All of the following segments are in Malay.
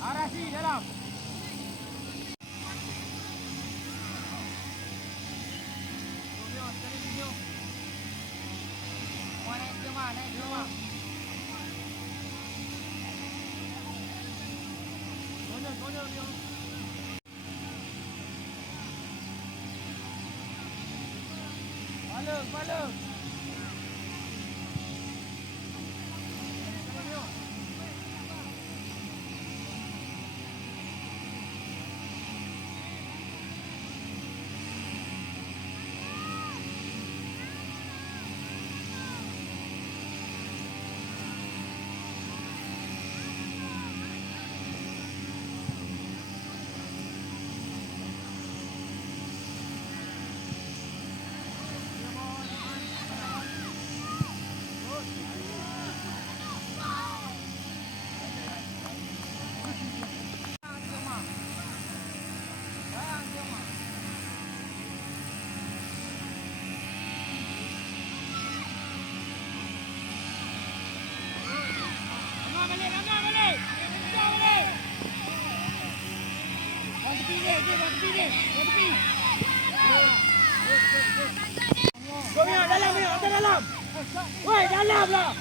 Arasi dalam. Kepala. Dalam. Woi, dalam lah.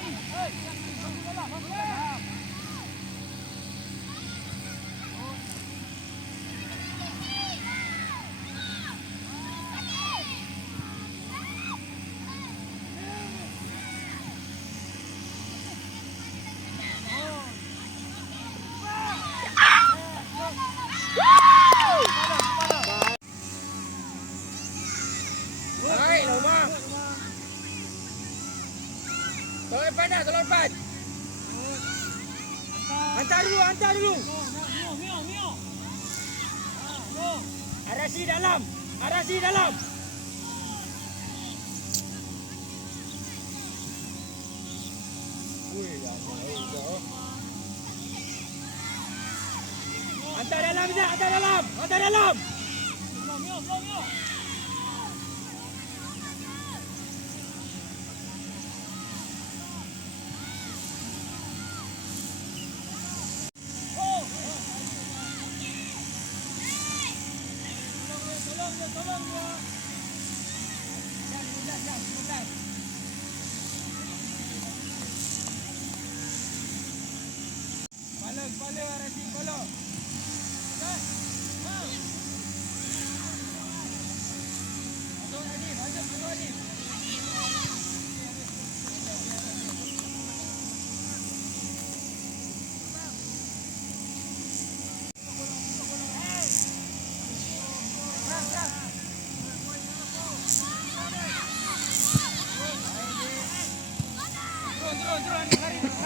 Baik, Umar. Tolong lepas. Hantar dulu. Arasi dalam. Hantar dalam. Kepala arasi kepala. Masuk Adib. Turun. Lari turun.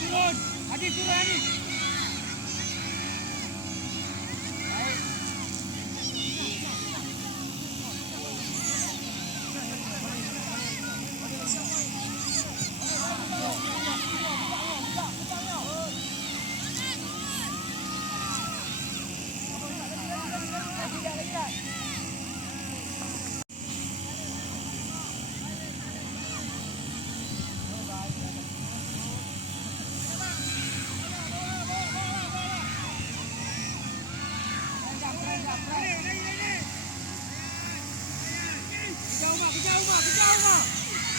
Turun. Adib turun Adib. kejar Umar. Kejar Umar.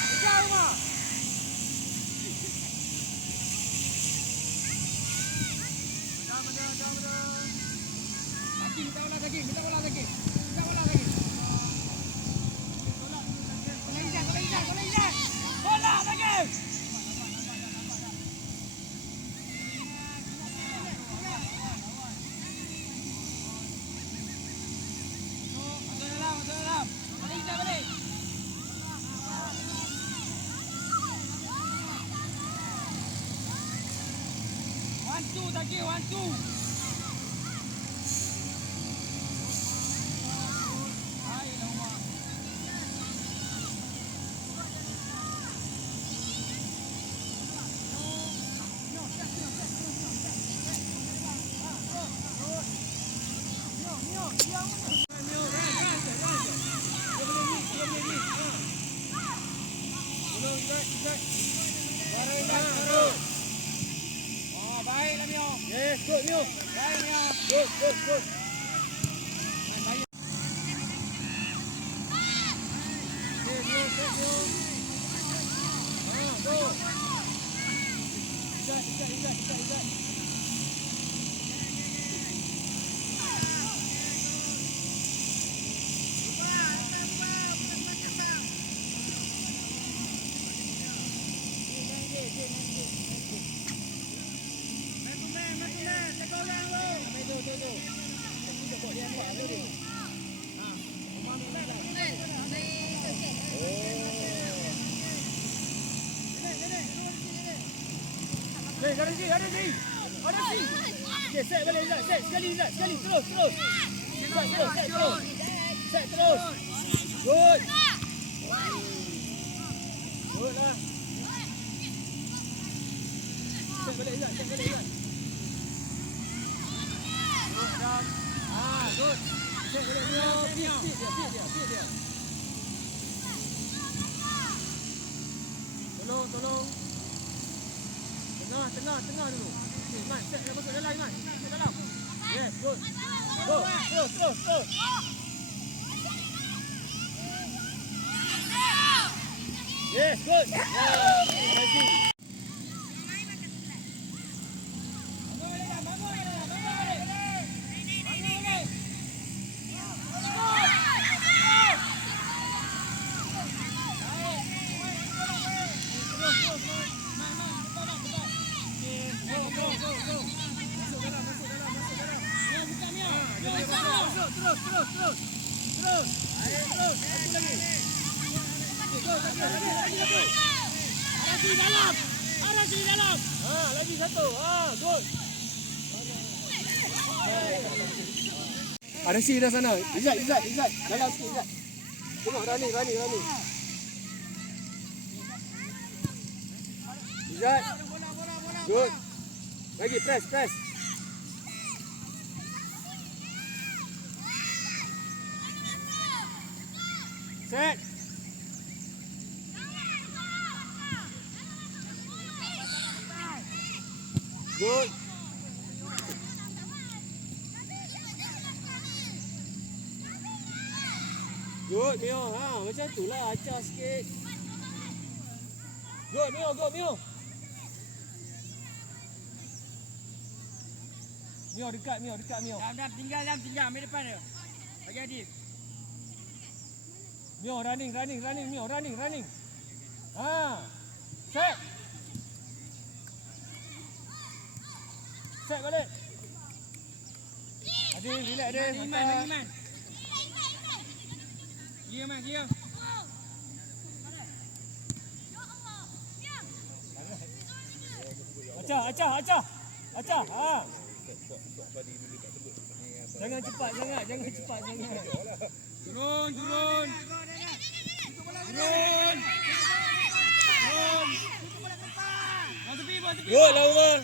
Kejar Umar. Minta bola lagi. Minta bola lagi. Minta bola lagi. Bola Izan. Bola Izan. Bola Izan. Bola lagi. Masuk dalam. Masuk dalam. Bola Izan balik. One, two, Taki. 1, 2. Baiklah Mio. Yes, good Mio. Baik Mio. Good, good, good. Main baik. Yes, yes, yes, Mio. Go. Izzat. Ada si. Okay, set balik Izzat. Set sekali. Terus. Set terus. Good. Good lah. Set balik Izzat. Good. Set balik Mio. Fit dia. Tolong. Tengah dulu. Okay, Iman, set dah masuk dalam Iman. Masuk dalam. Yes, good. Go, terus. Yes, good. Yeah. Terus. Satu lagi. Go. Lagi. Arah sini dalam. Lagi satu. Good. Ada si dah sana. Izzat. Dalam sikit Izzat. Tengok Rani. Izzat. Good. Lagi press. Set. Good. Good Mio. Macam tu lah, acah sikit. Good Mio. Mio dekat Mio. Dah tinggal. Ambil depan dia. Bagi Adib. Mio running. Mio running. Set. Set balik. Adil, relax Adil. Iman. Dia. Acah. Jangan cepat sangat. Turun. Good lah Umar.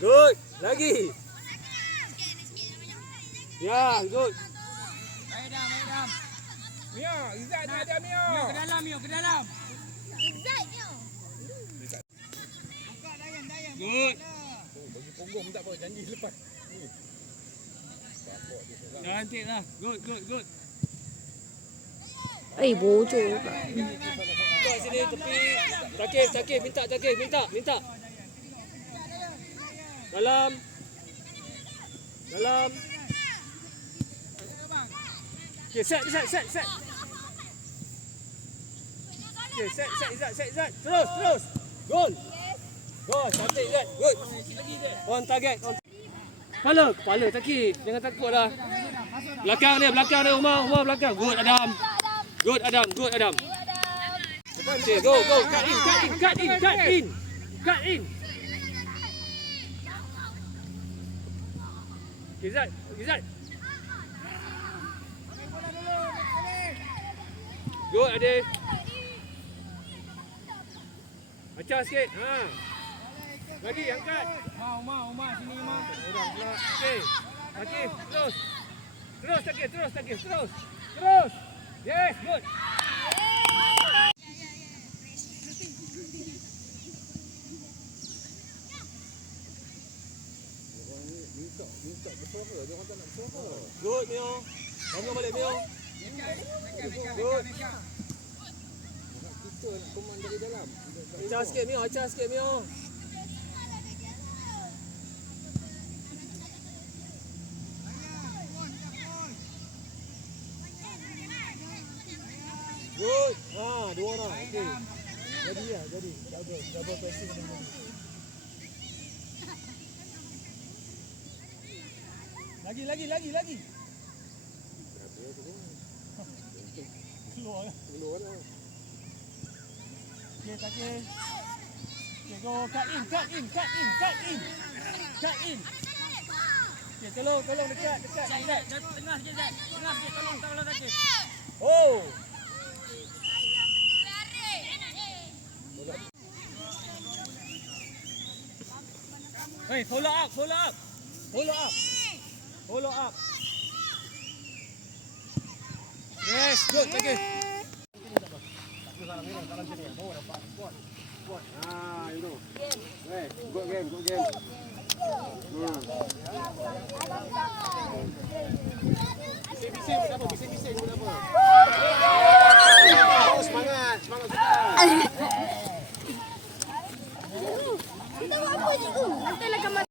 Good. Lagi. Ya, good. Baik dah. Mio, Izzat ada Mio. Mio ke dalam. Izzat Mio. Buka Dayan. Good. Bola. Bagi punggung tak apa, janji lepas. Cantik lah. Good, good, good. bojo. Kat sini tepi. Takif, minta. Dalam. Okay, set. Okay, set, Izzat. Terus. Gol. Cantik Izzat. Good. On target. Kepala Taki. Jangan takut lah. Belakang dia Umar belakang. Good Adam. Okay, go. Cut in. Izzat. Good Adil. Macam sikit. Lagi angkat. Umar sini Umar. Okey. Takif, terus. Takif, terus. Yes, good. Good, Mio. Bangun balik, Mio. Good. Kita nak command dari dalam. Acah sikit, Mio. Good. Dua orang. Okey. Jadi. Double pressing dengan Lagi. Keluar lah. Okay, Takif. Okay, go. Cut in. Okay, tolong dekat. Tengah sikit Zat. Tolong Takif. Oh. Hey, follow up. Yes, good. Takif. You know. Hey, good game. Bising.